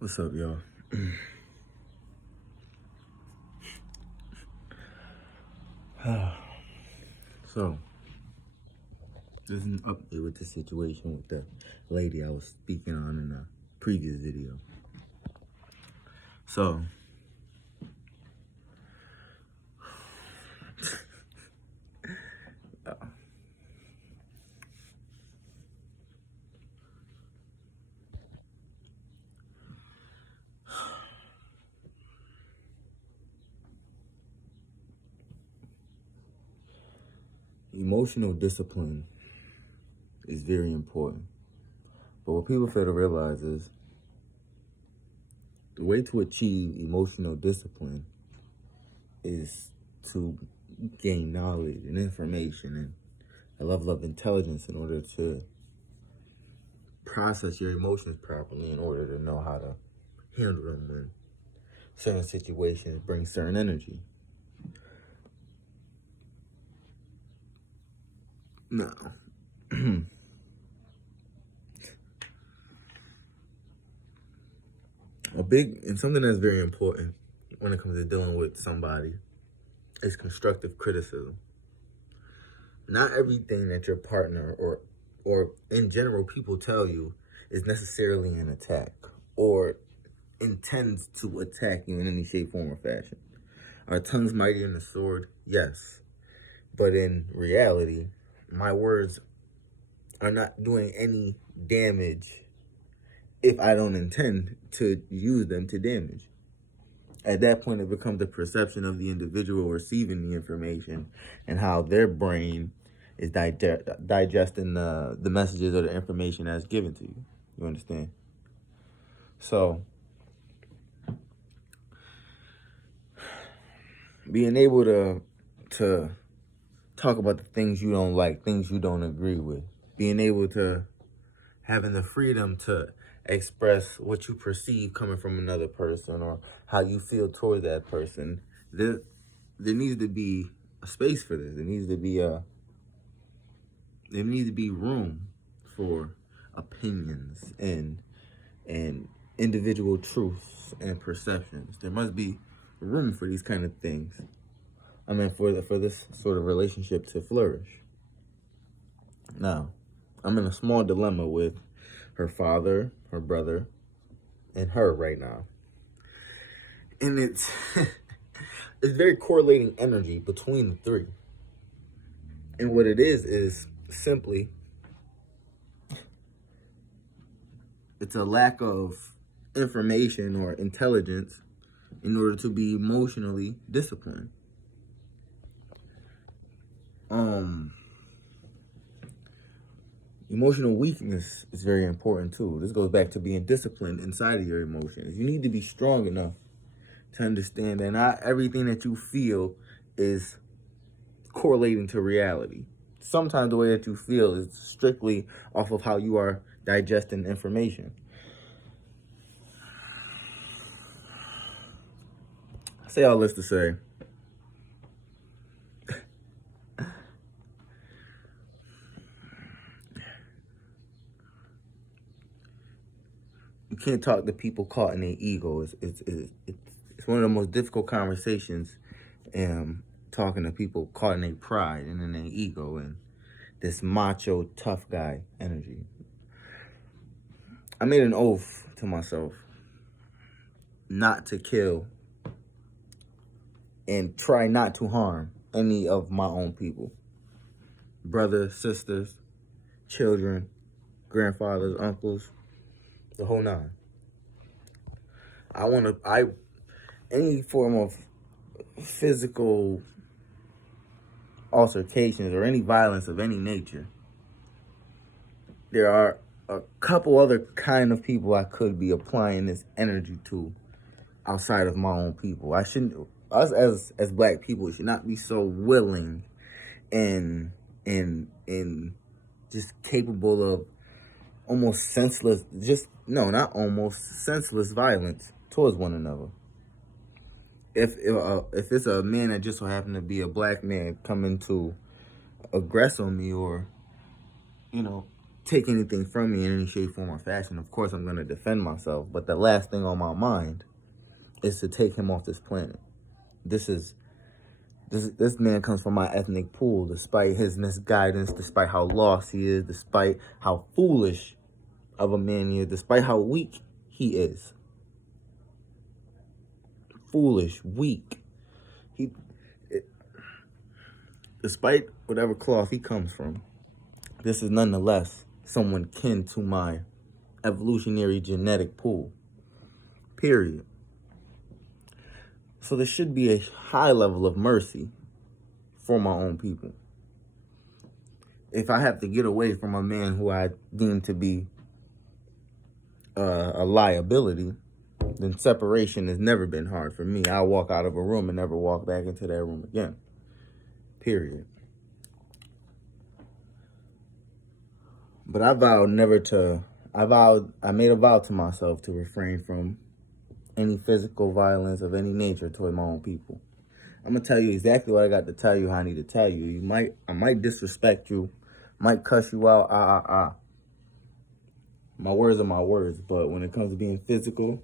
What's up, y'all? So, there's an update with the situation with the lady I was speaking on in a previous video. So, emotional discipline is very important. But what people fail to realize is the way to achieve emotional discipline is to gain knowledge and information and a level of intelligence in order to process your emotions properly, in order to know how to handle them when certain situations bring certain energy. Now, something that's very important when it comes to dealing with somebody is constructive criticism. Not everything that your partner or in general people tell you is necessarily an attack or intends to attack you in any shape, form, or fashion. Are tongues mightier than a sword? Yes. But in reality, my words are not doing any damage if I don't intend to use them to damage. At that point, it becomes the perception of the individual receiving the information and how their brain is digesting the messages or the information that's given to you. You understand? So, being able to talk about the things you don't like, things you don't agree with, being able to having the freedom to express what you perceive coming from another person or how you feel towards that person. There needs to be a space for this. There needs to be room for opinions and individual truths and perceptions. There must be room for these kind of things. I mean, for this sort of relationship to flourish. Now, I'm in a small dilemma with her father, her brother, and her right now. And it's it's very correlating energy between the three. And what it is simply it's a lack of information or intelligence in order to be emotionally disciplined. Emotional weakness is very important too. This goes back to being disciplined inside of your emotions. You need to be strong enough to understand that not everything that you feel is correlating to reality. Sometimes the way that you feel is strictly off of how you are digesting information. I say all this to say, you can't talk to people caught in their ego. It's one of the most difficult conversations. Talking to people caught in their pride and in their ego and this macho tough guy energy. I made an oath to myself not to kill and try not to harm any of my own people. Brothers, sisters, children, grandfathers, uncles, the whole nine. Any form of physical altercations or any violence of any nature, there are a couple other kind of people I could be applying this energy to outside of my own people. Us as black people should not be so willing and just capable of almost senseless, senseless violence towards one another. If it's a man that just so happened to be a black man coming to aggress on me or, take anything from me in any shape, form, or fashion, of course I'm going to defend myself. But the last thing on my mind is to take him off this planet. This man comes from my ethnic pool, despite his misguidance, despite how lost he is, despite how foolish of a man he is, despite how weak he is. Foolish, weak. Despite whatever cloth he comes from, this is nonetheless someone kin to my evolutionary genetic pool. Period. So there should be a high level of mercy for my own people. If I have to get away from a man who I deem to be a liability, then separation has never been hard for me. I'll walk out of a room and never walk back into that room again. Period. But I made a vow to myself to refrain from any physical violence of any nature toward my own people. I'm gonna tell you exactly what I got to tell you, how I need to tell you. I might disrespect you, might cuss you out, My words are my words, but when it comes to being physical,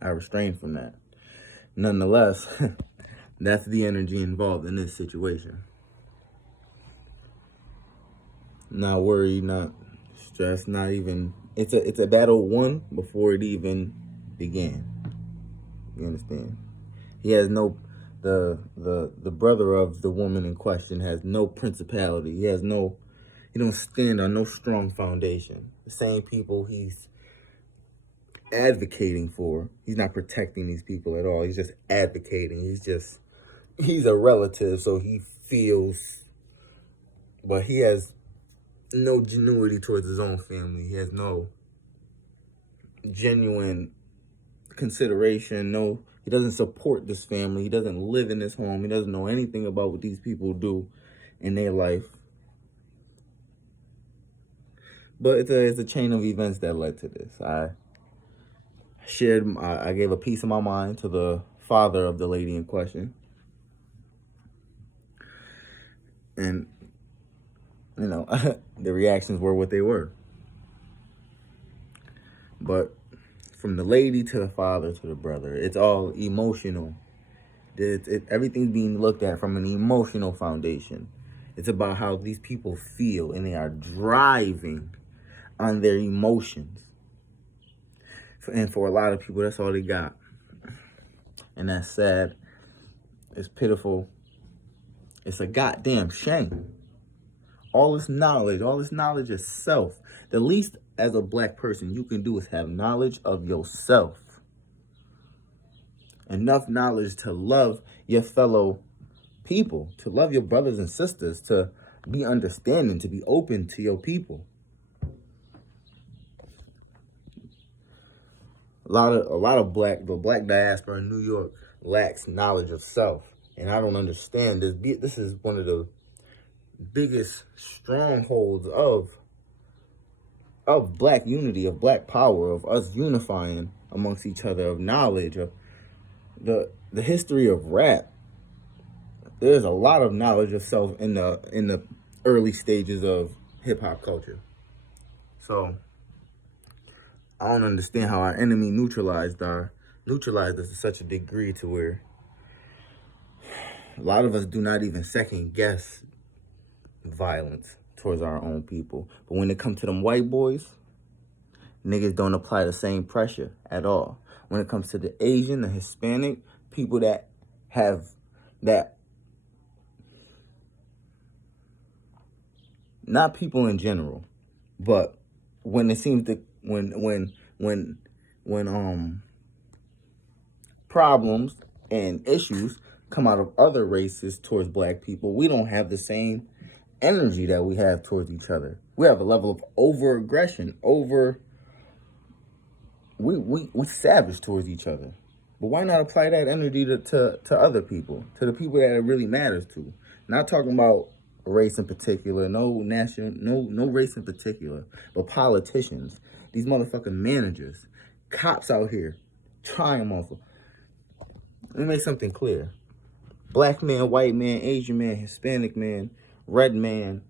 I refrain from that. Nonetheless, that's the energy involved in this situation. Not worried, not stressed, not even. It's a battle won before it even began. You understand? He has no the brother of the woman in question has no principality. He don't stand on no strong foundation. The same people he's advocating for, he's not protecting these people at all. He's just advocating. He's a relative, so he feels, but he has no genuity towards his own family. He has no genuine consideration. He doesn't support this family. He doesn't live in this home. He doesn't know anything about what these people do in their life. But it's a chain of events that led to this. I gave a piece of my mind to the father of the lady in question. And, the reactions were what they were. But from the lady to the father to the brother, it's all emotional. Everything's being looked at from an emotional foundation. It's about how these people feel, and they are driving on their emotions. And for a lot of people, that's all they got. And that's sad. It's pitiful. It's a goddamn shame. All this knowledge of self. The least as a black person you can do is have knowledge of yourself. Enough knowledge to love your fellow people, to love your brothers and sisters, to be understanding, to be open to your people. A lot of the black diaspora in New York lacks knowledge of self, and I don't understand this. This is one of the biggest strongholds of black unity, of black power, of us unifying amongst each other, of knowledge, of the history of rap. There's a lot of knowledge of self in the early stages of hip hop culture. So I don't understand how our enemy neutralized us to such a degree to where a lot of us do not even second guess violence towards our own people. But when it comes to them white boys, niggas don't apply the same pressure at all. When it comes to the Asian, the Hispanic, people that have that, not people in general, but when it seems to when problems and issues come out of other races towards black people, we don't have the same energy that we have towards each other. We have a level of over-aggression, we savage towards each other. But why not apply that energy to other people, to the people that it really matters to? Not talking about race in particular, no race in particular, but politicians, these motherfucking managers, cops out here trying muscle. Let me make something clear. Black man, white man, Asian man, Hispanic man, red man,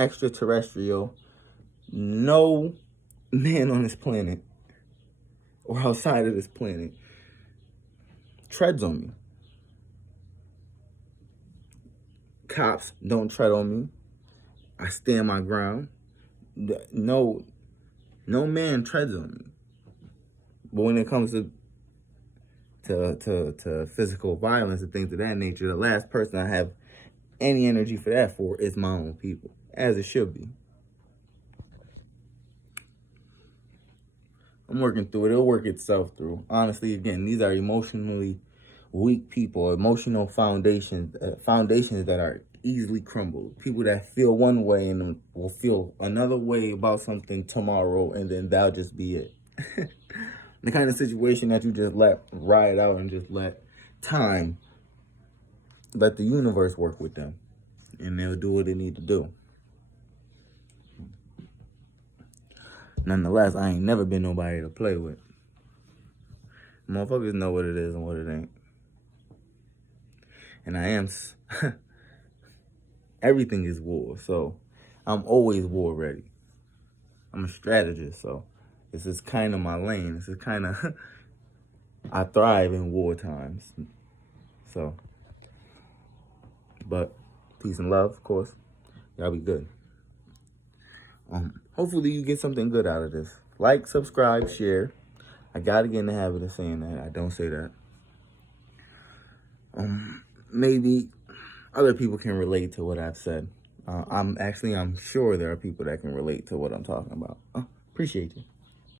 extraterrestrial, no man on this planet or outside of this planet treads on me. Cops don't tread on me. I stand my ground. No man treads on me. But when it comes to physical violence and things of that nature, the last person I have any energy for that for is my own people, as it should be. I'm working through it. It'll work itself through. Honestly, again, these are emotionally weak people, emotional foundations that are easily crumbled. People that feel one way and will feel another way about something tomorrow, and then that'll just be it. The kind of situation that you just let ride out and just let the universe work with them, and they'll do what they need to do. Nonetheless, I ain't never been nobody to play with. Motherfuckers know what it is and what it ain't. And I am... everything is war, so I'm always war ready. I'm a strategist, so this is kind of my lane. This is kind of... I thrive in war times. So... but peace and love, of course. Y'all be good. Hopefully you get something good out of this. Like, subscribe, share. I gotta get in the habit of saying that. I don't say that. Maybe other people can relate to what I've said. I'm sure there are people that can relate to what I'm talking about. Appreciate you.